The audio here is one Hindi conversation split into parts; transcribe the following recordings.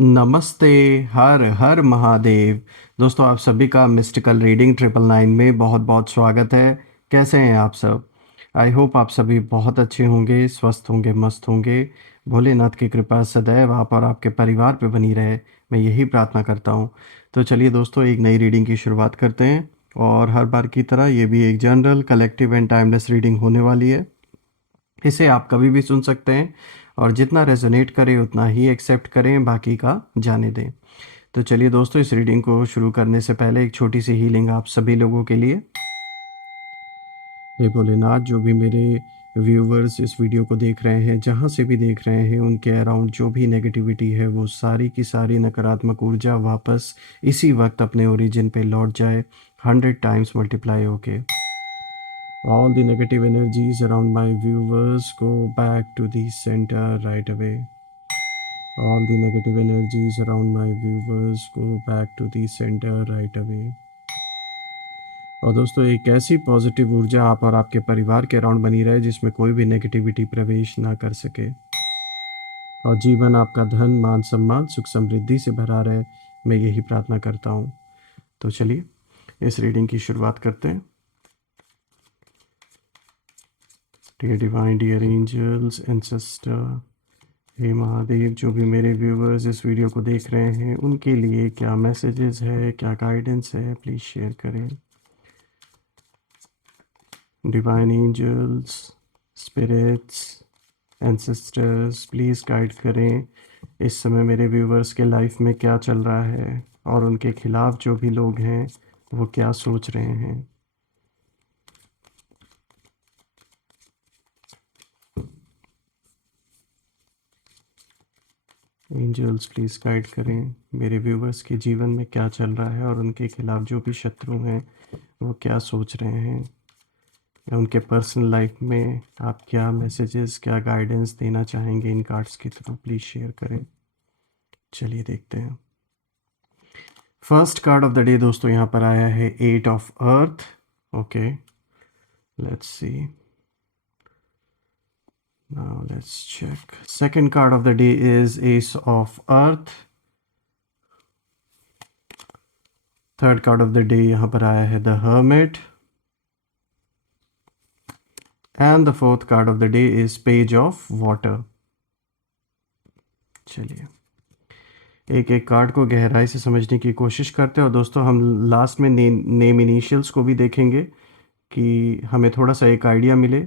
नमस्ते। हर हर महादेव। दोस्तों, आप सभी का मिस्टिकल रीडिंग 999 में बहुत बहुत स्वागत है। कैसे हैं आप सब? आई होप आप सभी बहुत अच्छे होंगे, स्वस्थ होंगे, मस्त होंगे। भोलेनाथ की कृपा सदैव आप और आपके परिवार पे बनी रहे, मैं यही प्रार्थना करता हूँ। तो चलिए दोस्तों, एक नई रीडिंग की शुरुआत करते हैं। और हर बार की तरह ये भी एक general, collective and timeless reading होने वाली है। इसे आप कभी भी सुन सकते हैं और जितना रेजोनेट करे उतना ही एक्सेप्ट करें, बाकी का जाने दें। तो चलिए दोस्तों, इस रीडिंग को शुरू करने से पहले एक छोटी सी हीलिंग आप सभी लोगों के लिए। हे भोलेनाथ, जो भी मेरे व्यूवर्स इस वीडियो को देख रहे हैं, जहाँ से भी देख रहे हैं, उनके अराउंड जो भी नेगेटिविटी है वो सारी की सारी नकारात्मक ऊर्जा वापस इसी वक्त अपने ओरिजिन पे लौट जाए, 100 टाइम्स मल्टीप्लाई होके। All the negative energies around my viewers go back to the center right away. All the negative energies around my viewers go back to the center right away. और दोस्तों, एक ऐसी पॉजिटिव ऊर्जा आप और आपके परिवार के अराउंड बनी रहे जिसमें कोई भी नेगेटिविटी प्रवेश ना कर सके, और जीवन आपका धन, मान, सम्मान, सुख, समृद्धि से भरा रहे, मैं यही प्रार्थना करता हूँ। तो चलिए इस रीडिंग की शुरुआत करते हैं। Dear divine, dear angels, ancestor, हे महादेव, जो भी मेरे व्यूवर्स इस वीडियो को देख रहे हैं उनके लिए क्या मैसेजेस है, क्या गाइडेंस है, प्लीज़ शेयर करें। Divine angels, spirits, ancestors, please guide करें इस समय मेरे व्यूवर्स के लाइफ में क्या चल रहा है और उनके खिलाफ जो भी लोग हैं वो क्या सोच रहे हैं। एंजल्स, प्लीज़ गाइड करें मेरे व्यूवर्स के जीवन में क्या चल रहा है और उनके खिलाफ जो भी शत्रु हैं वो क्या सोच रहे हैं, या उनके पर्सनल लाइफ में आप क्या मैसेजेस, क्या गाइडेंस देना चाहेंगे इन कार्ड्स के थ्रू, प्लीज़ शेयर करें। चलिए देखते हैं। First card of the day दोस्तों यहाँ पर आया है 8 of earth. Okay, let's see, now let's check. Second card of the day is ace of earth. Third card of the day यहाँ पर आया है the hermit. And the fourth card of the day is page of water. चलिए एक एक कार्ड को गहराई से समझने की कोशिश करते हैं, और दोस्तों हम लास्ट में नेम इनिशियल्स को भी देखेंगे कि हमें थोड़ा सा एक आइडिया मिले,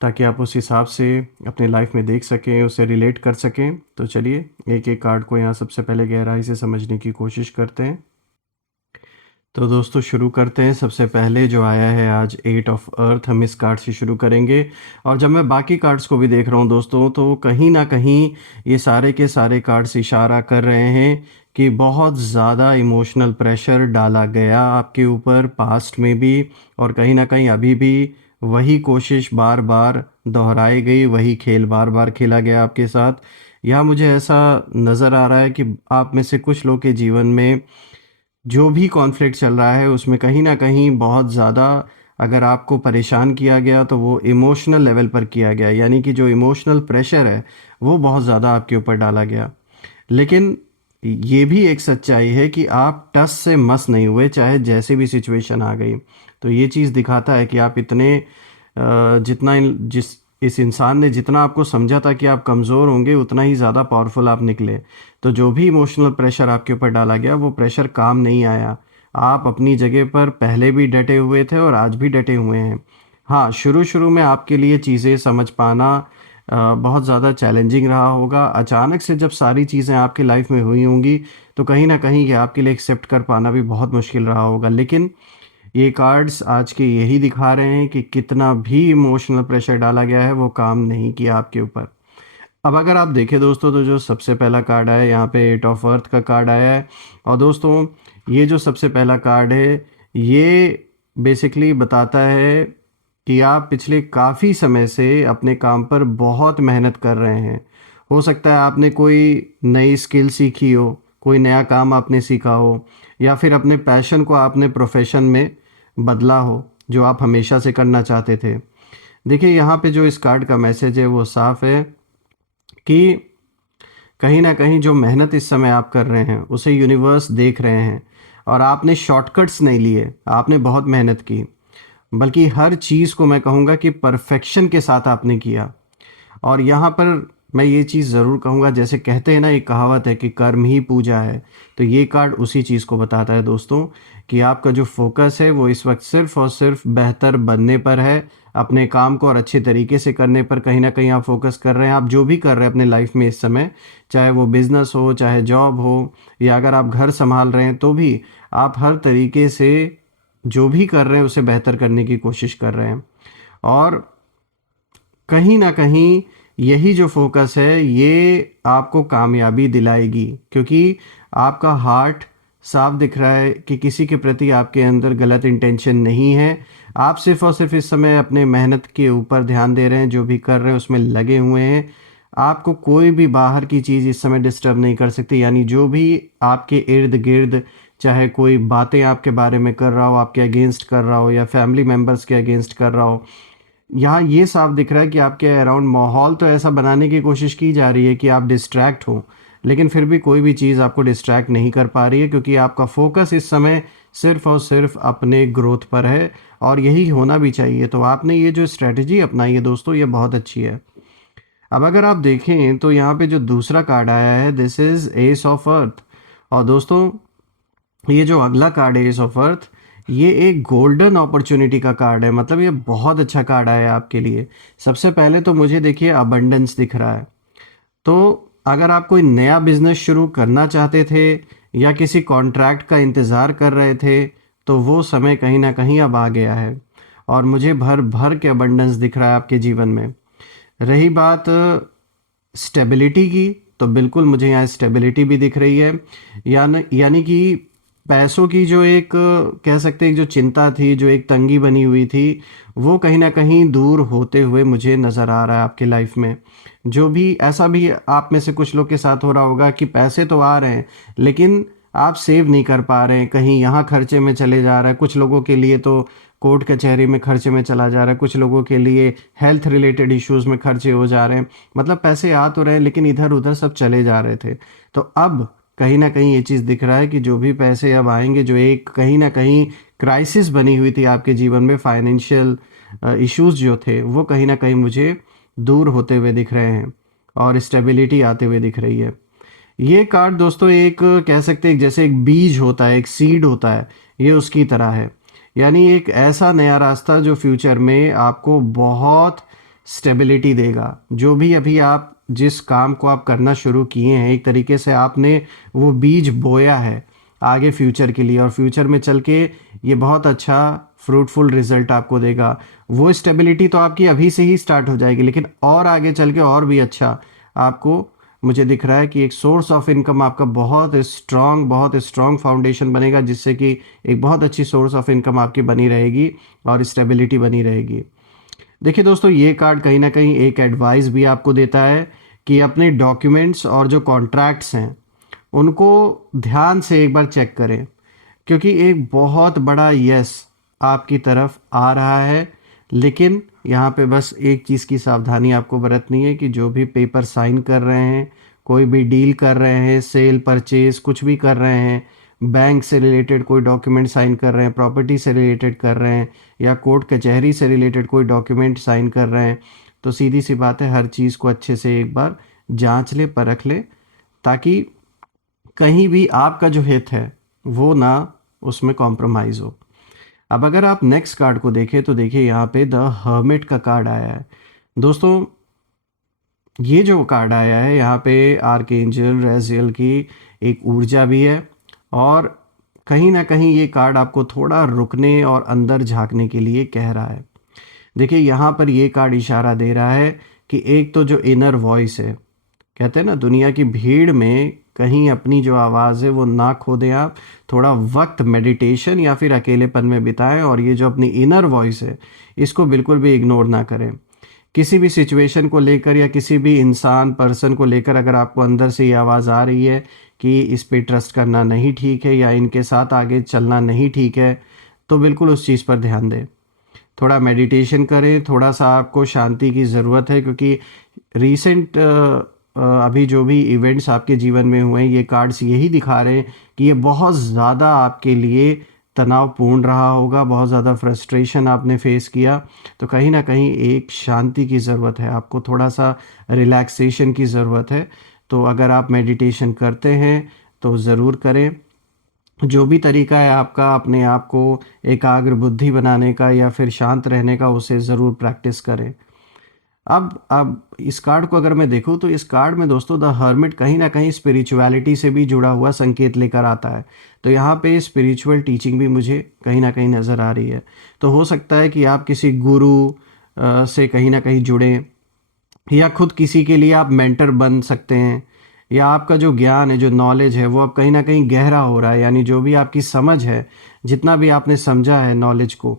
ताकि आप उस हिसाब से अपने लाइफ में देख सकें, उसे रिलेट कर सकें। तो चलिए एक एक कार्ड को यहाँ सबसे पहले गहराई से समझने की कोशिश करते हैं। तो दोस्तों शुरू करते हैं। सबसे पहले जो आया है आज 8 ऑफ अर्थ, हम इस कार्ड से शुरू करेंगे। और जब मैं बाकी कार्ड्स को भी देख रहा हूँ दोस्तों, तो कहीं ना कहीं ये सारे के सारे कार्ड्स इशारा कर रहे हैं कि बहुत ज़्यादा इमोशनल प्रेशर डाला गया आपके ऊपर पास्ट में भी, और कहीं ना कहीं अभी भी वही कोशिश बार बार दोहराई गई, वही खेल बार बार खेला गया आपके साथ। यहाँ मुझे ऐसा नज़र आ रहा है कि आप में से कुछ लोग के जीवन में जो भी कॉन्फ्लिक्ट चल रहा है उसमें कहीं न कहीं बहुत ज़्यादा अगर आपको परेशान किया गया तो वो इमोशनल लेवल पर किया गया, यानी कि जो इमोशनल प्रेशर है वो बहुत ज़्यादा आपके ऊपर डाला गया। लेकिन ये भी एक सच्चाई है कि आप टस से मस नहीं हुए, चाहे जैसे भी सिचुएशन आ गई। तो ये चीज़ दिखाता है कि आप इतने जितना जिस इस इंसान ने जितना आपको समझा था कि आप कमज़ोर होंगे, उतना ही ज़्यादा पावरफुल आप निकले। तो जो भी इमोशनल प्रेशर आपके ऊपर डाला गया वो प्रेशर काम नहीं आया। आप अपनी जगह पर पहले भी डटे हुए थे और आज भी डटे हुए हैं। हाँ, शुरू-शुरू में आपके लिए चीज़ें समझ पाना बहुत ज़्यादा चैलेंजिंग रहा होगा। अचानक से जब सारी चीज़ें आपकी लाइफ में हुई होंगी, तो कहीं न कहीं ये आपके लिए एक्सेप्ट कर पाना भी बहुत मुश्किल रहा होगा। लेकिन ये कार्ड्स आज के यही दिखा रहे हैं कि कितना भी इमोशनल प्रेशर डाला गया है, वो काम नहीं किया आपके ऊपर। अब अगर आप देखें दोस्तों, तो जो सबसे पहला कार्ड आया है यहाँ पे 8 ऑफ अर्थ का कार्ड आया है। और दोस्तों ये जो सबसे पहला कार्ड है, ये बेसिकली बताता है कि आप पिछले काफ़ी समय से अपने काम पर बहुत मेहनत कर रहे हैं। हो सकता है आपने कोई नई स्किल सीखी हो, कोई नया काम आपने सीखा हो, या फिर अपने पैशन को आपने प्रोफेशन में बदला हो, जो आप हमेशा से करना चाहते थे। देखिए यहाँ पे जो इस कार्ड का मैसेज है वो साफ है कि कहीं न कहीं जो मेहनत इस समय आप कर रहे हैं, उसे यूनिवर्स देख रहे हैं और आपने शॉर्टकट्स नहीं लिए, आपने बहुत मेहनत की। बल्कि हर चीज़ को मैं कहूँगा कि परफ़ेक्शन के साथ आपने किया। और यहाँ पर मैं ये चीज़ ज़रूर कहूँगा, जैसे कहते हैं ना, एक कहावत है कि कर्म ही पूजा है, तो ये कार्ड उसी चीज़ को बताता है दोस्तों, कि आपका जो फ़ोकस है वो इस वक्त सिर्फ़ और सिर्फ़ बेहतर बनने पर है, अपने काम को और अच्छे तरीके से करने पर कहीं न कहीं आप फ़ोकस कर रहे हैं। आप जो भी कर रहे हैं अपने लाइफ़ में इस समय, चाहे वो बिज़नेस हो, चाहे जॉब हो, या अगर आप घर सँभाल रहे हैं, तो भी आप हर तरीके से जो भी कर रहे हैं उसे बेहतर करने की कोशिश कर रहे हैं। और कहीं न कहीं यही जो फ़ोकस है, ये आपको कामयाबी दिलाएगी, क्योंकि आपका हार्ट साफ़ दिख रहा है कि किसी के प्रति आपके अंदर गलत इंटेंशन नहीं है। आप सिर्फ़ और सिर्फ़ इस समय अपने मेहनत के ऊपर ध्यान दे रहे हैं, जो भी कर रहे हैं उसमें लगे हुए हैं। आपको कोई भी बाहर की चीज़ इस समय डिस्टर्ब नहीं कर सकती, यानी जो भी आपके इर्द-गिर्द, चाहे कोई बातें आपके बारे में कर रहा हो, आपके अगेंस्ट कर रहा हो, या फैमिली मेंबर्स के अगेंस्ट कर रहा हो, यहाँ ये साफ दिख रहा है कि आपके अराउंड माहौल तो ऐसा बनाने की कोशिश की जा रही है कि आप डिस्ट्रैक्ट हो, लेकिन फिर भी कोई भी चीज़ आपको डिस्ट्रैक्ट नहीं कर पा रही है, क्योंकि आपका फोकस इस समय सिर्फ और सिर्फ अपने ग्रोथ पर है, और यही होना भी चाहिए। तो आपने ये जो स्ट्रैटेजी अपनाई है दोस्तों, ये बहुत अच्छी है। अब अगर आप देखें तो यहाँ पे जो दूसरा कार्ड आया है, दिस इज़ एस ऑफ अर्थ। और दोस्तों, ये जो अगला कार्ड है, एस ऑफ अर्थ, ये एक गोल्डन अपॉर्चुनिटी का कार्ड है। मतलब ये बहुत अच्छा कार्ड आया है आपके लिए। सबसे पहले तो मुझे देखिए अबंडेंस दिख रहा है। तो अगर आप कोई नया बिजनेस शुरू करना चाहते थे, या किसी कॉन्ट्रैक्ट का इंतज़ार कर रहे थे, तो वो समय कहीं ना कहीं अब आ गया है, और मुझे भर भर के अबंडेंस दिख रहा है आपके जीवन में। रही बात स्टेबिलिटी की, तो बिल्कुल मुझे यहाँ स्टेबिलिटी भी दिख रही है। यानी कि पैसों की जो एक कह सकते हैं, जो चिंता थी, जो एक तंगी बनी हुई थी, वो कहीं ना कहीं दूर होते हुए मुझे नज़र आ रहा है आपके लाइफ में। जो भी ऐसा भी आप में से कुछ लोग के साथ हो रहा होगा कि पैसे तो आ रहे हैं, लेकिन आप सेव नहीं कर पा रहे हैं, कहीं यहाँ खर्चे में चले जा रहा है। कुछ लोगों के लिए तो कोर्ट कचहरी में खर्चे में चला जा रहा है, कुछ लोगों के लिए हेल्थ रिलेटेड इश्यूज़ में खर्चे हो जा रहे हैं। मतलब पैसे आ तो रहे हैं, लेकिन इधर उधर सब चले जा रहे थे। तो अब कहीं न कहीं ये चीज़ दिख रहा है कि जो भी पैसे अब आएँगे, जो एक कहीं न कहीं क्राइसिस बनी हुई थी आपके जीवन में, फाइनेंशियल इश्यूज़ जो थे, वो कहीं न कहीं मुझे दूर होते हुए दिख रहे हैं, और स्टेबिलिटी आते हुए दिख रही है। ये कार्ड दोस्तों एक कह सकते हैं, जैसे एक बीज होता है, एक सीड होता है, ये उसकी तरह है। यानी एक ऐसा नया रास्ता जो फ्यूचर में आपको बहुत स्टेबिलिटी देगा। जो भी अभी आप जिस काम को आप करना शुरू किए हैं, एक तरीके से आपने वो बीज बोया है आगे फ्यूचर के लिए, और फ्यूचर में चल के ये बहुत अच्छा फ्रूटफुल रिजल्ट आपको देगा। वो स्टेबिलिटी तो आपकी अभी से ही स्टार्ट हो जाएगी, लेकिन और आगे चल के और भी अच्छा आपको, मुझे दिख रहा है कि एक सोर्स ऑफ इनकम आपका बहुत स्ट्रॉन्ग फाउंडेशन बनेगा, जिससे कि एक बहुत अच्छी सोर्स ऑफ इनकम आपकी बनी रहेगी और स्टेबिलिटी बनी रहेगी। देखिए दोस्तों, ये कार्ड कहीं ना कहीं एक एडवाइस भी आपको देता है कि अपने डॉक्यूमेंट्स और जो कॉन्ट्रैक्ट्स हैं, उनको ध्यान से एक बार चेक करें, क्योंकि एक बहुत बड़ा यस आपकी तरफ आ रहा है। लेकिन यहाँ पे बस एक चीज़ की सावधानी आपको बरतनी है कि जो भी पेपर साइन कर रहे हैं, कोई भी डील कर रहे हैं, सेल परचेज कुछ भी कर रहे हैं, बैंक से रिलेटेड कोई डॉक्यूमेंट साइन कर रहे हैं, प्रॉपर्टी से रिलेटेड कर रहे हैं, या कोर्ट कचहरी से रिलेटेड कोई डॉक्यूमेंट साइन कर रहे हैं, तो सीधी सी बात है, हर चीज़ को अच्छे से एक बार जांच ले, परख ले, ताकि कहीं भी आपका जो हित है वो ना उसमें कॉम्प्रोमाइज़ हो। अब अगर आप नेक्स्ट कार्ड को देखें, तो देखिए यहाँ पे द हर्मिट का कार्ड आया है। दोस्तों, ये जो कार्ड आया है, यहाँ पे आर्कएंजल रेजियल की एक ऊर्जा भी है, और कहीं ना कहीं ये कार्ड आपको थोड़ा रुकने और अंदर झांकने के लिए कह रहा है। देखिए यहाँ पर ये कार्ड इशारा दे रहा है कि एक तो जो इनर वॉइस है, कहते हैं ना, दुनिया की भीड़ में कहीं अपनी जो आवाज़ है वो ना खो दें आप। थोड़ा वक्त मेडिटेशन या फिर अकेलेपन में बिताएं, और ये जो अपनी इनर वॉइस है, इसको बिल्कुल भी इग्नोर ना करें। किसी भी सिचुएशन को लेकर या किसी भी इंसान पर्सन को लेकर अगर आपको अंदर से ये आवाज़ आ रही है कि इस पे ट्रस्ट करना नहीं ठीक है, या इनके साथ आगे चलना नहीं ठीक है, तो बिल्कुल उस चीज़ पर ध्यान दें। थोड़ा मेडिटेशन करें, थोड़ा सा आपको शांति की ज़रूरत है, क्योंकि रीसेंट अभी जो भी इवेंट्स आपके जीवन में हुए हैं, ये कार्ड्स यही दिखा रहे हैं कि ये बहुत ज़्यादा आपके लिए तनावपूर्ण रहा होगा, बहुत ज़्यादा फ्रस्ट्रेशन आपने फेस किया। तो कहीं न कहीं एक शांति की ज़रूरत है, आपको थोड़ा-सा रिलैक्सेशन की ज़रूरत है। तो अगर आप मेडिटेशन करते हैं तो ज़रूर करें। जो भी तरीका है आपका अपने आप को एकाग्र बुद्धि बनाने का या फिर शांत रहने का, उसे ज़रूर प्रैक्टिस करें। अब इस कार्ड को अगर मैं देखूँ तो इस कार्ड में दोस्तों द हर्मिट कहीं न कहीं स्पिरिचुअलिटी से भी जुड़ा हुआ संकेत लेकर आता है। तो यहाँ पे स्पिरिचुअल टीचिंग भी मुझे कहीं न कहीं नज़र आ रही है। तो हो सकता है कि आप किसी गुरु से कहीं न कहीं जुड़ें, या खुद किसी के लिए आप मेंटर बन सकते हैं, या आपका जो ज्ञान है, जो नॉलेज है, वो अब कहीं न कहीं गहरा हो रहा है। यानी जो भी आपकी समझ है, जितना भी आपने समझा है नॉलेज को,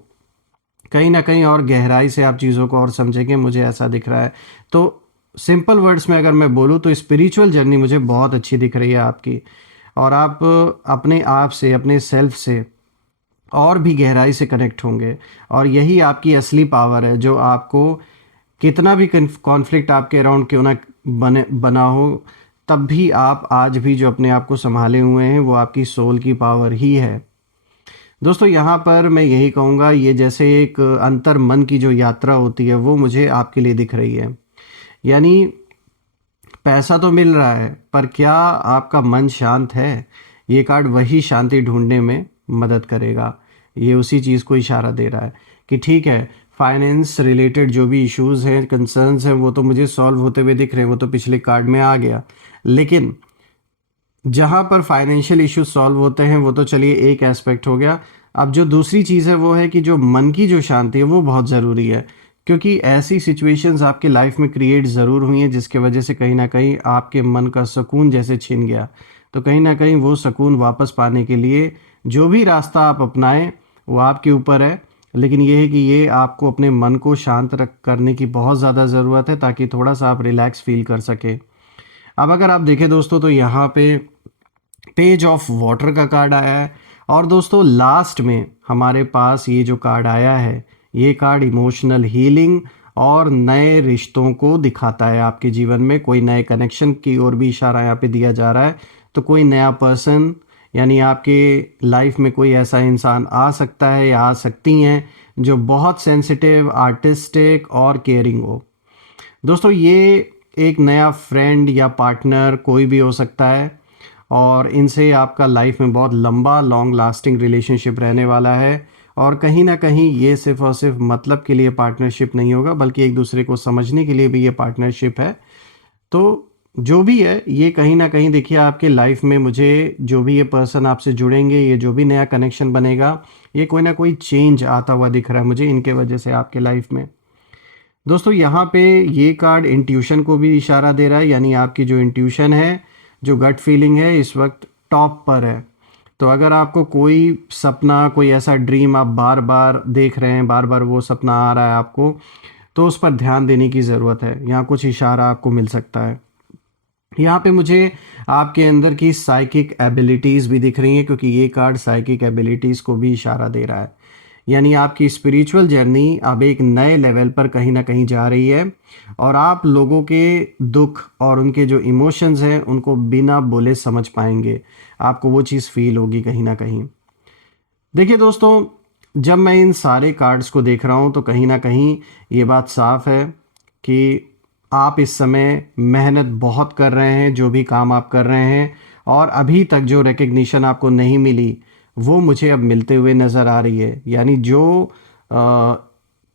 कहीं न कहीं और गहराई से आप चीज़ों को और समझेंगे, मुझे ऐसा दिख रहा है। तो सिंपल वर्ड्स में अगर मैं बोलूँ तो स्पिरिचुअल जर्नी मुझे बहुत अच्छी दिख रही है आपकी, और आप अपने आप से, अपने सेल्फ से और भी गहराई से कनेक्ट होंगे, और यही आपकी असली पावर है जो आपको कितना भी कॉन्फ्लिक्ट आपके अराउंड क्यों ना बना हो, तब भी आप आज भी जो अपने आप को संभाले हुए हैं, वो आपकी सोल की पावर ही है। दोस्तों यहाँ पर मैं यही कहूँगा, ये जैसे एक अंतर मन की जो यात्रा होती है, वो मुझे आपके लिए दिख रही है। यानी पैसा तो मिल रहा है, पर क्या आपका मन शांत है? ये कार्ड वही शांति ढूंढने में मदद करेगा। ये उसी चीज़ को इशारा दे रहा है कि ठीक है, फाइनेंस रिलेटेड जो भी इश्यूज़ हैं, कंसर्न्स हैं, वो तो मुझे सॉल्व होते हुए दिख रहे हैं, वो तो पिछले कार्ड में आ गया। लेकिन जहाँ पर फाइनेंशियल इश्यूज सॉल्व होते हैं, वो तो चलिए एक एस्पेक्ट हो गया। अब जो दूसरी चीज़ है वो है कि जो मन की जो शांति है वो बहुत ज़रूरी है, क्योंकि ऐसी सिचुएशंस आपके लाइफ में क्रिएट ज़रूर हुई हैं जिसके वजह से कहीं ना कहीं आपके मन का सुकून जैसे छिन गया। तो कहीं ना कहीं वो सुकून वापस पाने के लिए जो भी रास्ता आप अपनाएं, वो आपके ऊपर है। लेकिन ये है कि ये आपको अपने मन को शांत रख करने की बहुत ज़्यादा ज़रूरत है, ताकि थोड़ा सा आप रिलैक्स फील कर सकें। अब अगर आप देखें दोस्तों, तो यहाँ पे पेज ऑफ वाटर का कार्ड आया है, और दोस्तों लास्ट में हमारे पास ये जो कार्ड आया है, ये कार्ड इमोशनल हीलिंग और नए रिश्तों को दिखाता है। आपके जीवन में कोई नए कनेक्शन की ओर भी इशारा यहाँ पे दिया जा रहा है। तो कोई नया पर्सन, यानी आपके लाइफ में कोई ऐसा इंसान आ सकता है या आ सकती हैं जो बहुत सेंसिटिव, आर्टिस्टिक और केयरिंग हो। दोस्तों ये एक नया फ्रेंड या पार्टनर कोई भी हो सकता है, और इनसे आपका लाइफ में बहुत लंबा लॉन्ग लास्टिंग रिलेशनशिप रहने वाला है। और कहीं ना कहीं ये सिर्फ और सिर्फ मतलब के लिए पार्टनरशिप नहीं होगा, बल्कि एक दूसरे को समझने के लिए भी ये पार्टनरशिप है। तो जो भी है, ये कहीं ना कहीं देखिए आपके लाइफ में, मुझे जो भी ये पर्सन आपसे जुड़ेंगे, ये जो भी नया कनेक्शन बनेगा, ये कोई ना कोई चेंज आता हुआ दिख रहा है मुझे इनके वजह से आपके लाइफ में। दोस्तों यहाँ पे ये कार्ड इंट्यूशन को भी इशारा दे रहा है, यानी आपकी जो इंट्यूशन है, जो गट फीलिंग है, इस वक्त टॉप पर है। तो अगर आपको कोई सपना, कोई ऐसा ड्रीम आप बार बार देख रहे हैं, बार बार वो सपना आ रहा है आपको, तो उस पर ध्यान देने की ज़रूरत है। यहाँ कुछ इशारा आपको मिल सकता है। यहाँ पे मुझे आपके अंदर की साइकिक एबिलिटीज़ भी दिख रही हैं, क्योंकि ये कार्ड साइकिक एबिलिटीज़ को भी इशारा दे रहा है। यानी आपकी स्पिरिचुअल जर्नी अब एक नए लेवल पर कहीं ना कहीं जा रही है, और आप लोगों के दुख और उनके जो इमोशंस हैं उनको बिना बोले समझ पाएंगे। आपको वो चीज़ फील होगी कहीं ना कहीं। देखिए दोस्तों, जब मैं इन सारे कार्ड्स को देख रहा हूँ, तो कहीं ना कहीं ये बात साफ है कि आप इस समय मेहनत बहुत कर रहे हैं, जो भी काम आप कर रहे हैं, और अभी तक जो रिकग्निशन आपको नहीं मिली, वो मुझे अब मिलते हुए नज़र आ रही है। यानी अ,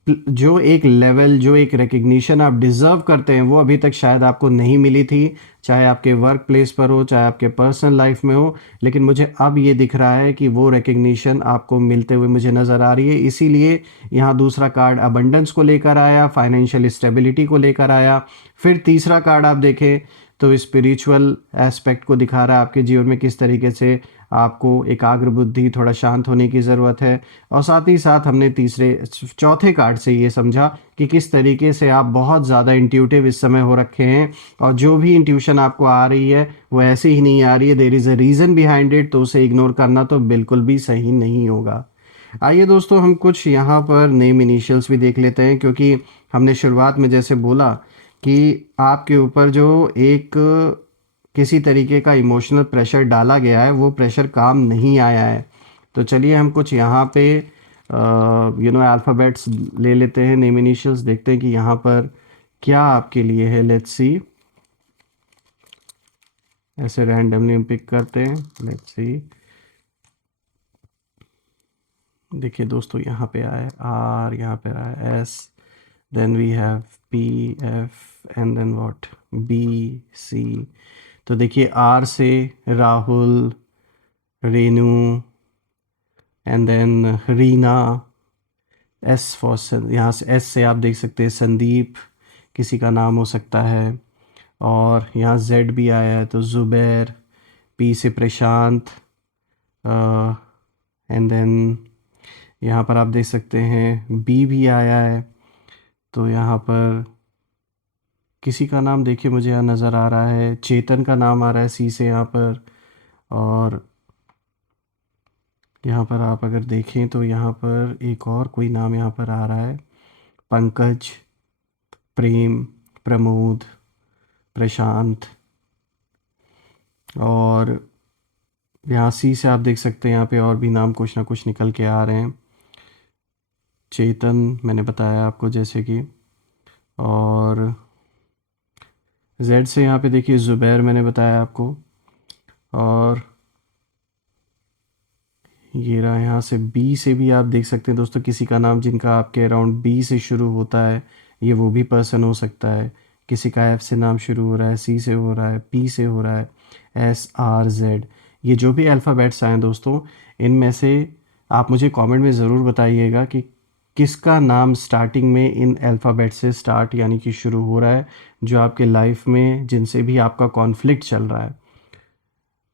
जो एक लेवल, जो एक रिकग्निशन आप डिज़र्व करते हैं, वो अभी तक शायद आपको नहीं मिली थी, चाहे आपके वर्क प्लेस पर हो, चाहे आपके पर्सनल लाइफ में हो। लेकिन मुझे अब ये दिख रहा है कि वो रिकग्निशन आपको मिलते हुए मुझे नज़र आ रही है। इसीलिए यहाँ दूसरा कार्ड अबंडेंस को लेकर आया, फाइनेंशियल स्टेबिलिटी को लेकर आया। फिर तीसरा कार्ड आप देखें तो स्पिरिचुअल एस्पेक्ट को दिखा रहा है, आपके जीवन में किस तरीके से आपको एकाग्र बुद्धि, थोड़ा शांत होने की ज़रूरत है। और साथ ही साथ हमने चौथे कार्ड से ये समझा कि किस तरीके से आप बहुत ज़्यादा इंट्यूटिव इस समय हो रखे हैं, और जो भी इंट्यूशन आपको आ रही है वो ऐसे ही नहीं आ रही है, there is a reason behind it. तो उसे इग्नोर करना तो बिल्कुल भी सही नहीं होगा। आइए दोस्तों, हम कुछ यहाँ पर नेम इनिशियल्स भी देख लेते हैं, क्योंकि हमने शुरुआत में जैसे बोला कि आपके ऊपर जो एक किसी तरीके का इमोशनल प्रेशर डाला गया है वो प्रेशर काम नहीं आया है। तो चलिए हम कुछ यहाँ पे अल्फ़ाबेट्स ले लेते हैं, नेम इनिशियल्स, देखते हैं कि यहाँ पर क्या आपके लिए है। लेट्स सी, ऐसे रैंडमली हम पिक करते हैं। लेट्स सी, देखिए दोस्तों यहाँ पे आया है आर, यहाँ पे आया है S, then we have P F and then what, B C. तो देखिए आर से Rahul, Renu, and then Reena, S for यहाँ से एस से आप देख सकते हैं संदीप, किसी का नाम हो सकता है। और यहाँ जेड भी आया है तो ज़ुबैर, पी से प्रशांत, एंड देन यहाँ पर आप देख सकते हैं बी भी आया है। तो यहाँ पर किसी का नाम देखिए मुझे यहाँ नज़र आ रहा है, चेतन का नाम आ रहा है सी से यहाँ पर। और यहाँ पर आप अगर देखें तो यहाँ पर एक और कोई नाम यहाँ पर आ रहा है, पंकज, प्रेम, प्रमोद, प्रशांत। और यहाँ सी से आप देख सकते हैं यहाँ पे और भी नाम कुछ ना कुछ निकल के आ रहे हैं। चेतन मैंने बताया आपको जैसे कि, और जेड से यहाँ पे देखिए ज़ुबैर मैंने बताया आपको। और ये रहा यहाँ से बी से भी आप देख सकते हैं दोस्तों, किसी का नाम जिनका आपके अराउंड बी से शुरू होता है, ये वो भी पर्सन हो सकता है। किसी का एफ से नाम शुरू हो रहा है, सी से हो रहा है, पी से हो रहा है, एस आर जेड। ये जो भी अल्फ़ाबेट्स आए दोस्तों, इनमें से आप मुझे कमेंट में ज़रूर बताइएगा कि किसका नाम स्टार्टिंग में इन अल्फ़ाबेट से स्टार्ट यानी कि शुरू हो रहा है, जो आपके लाइफ में जिनसे भी आपका कॉन्फ्लिक्ट चल रहा है।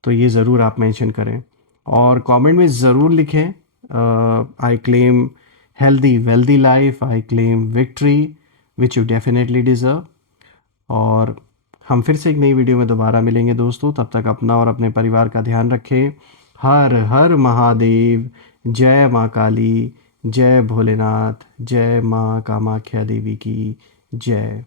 तो ये ज़रूर आप मेंशन करें और कमेंट में ज़रूर लिखें, I claim healthy wealthy life, I claim victory which you definitely deserve. और हम फिर से एक नई वीडियो में दोबारा मिलेंगे दोस्तों, तब तक अपना और अपने परिवार का ध्यान रखें। हर हर महादेव, जय माँ काली, जय भोलेनाथ, जय माँ कामाख्या देवी की जय।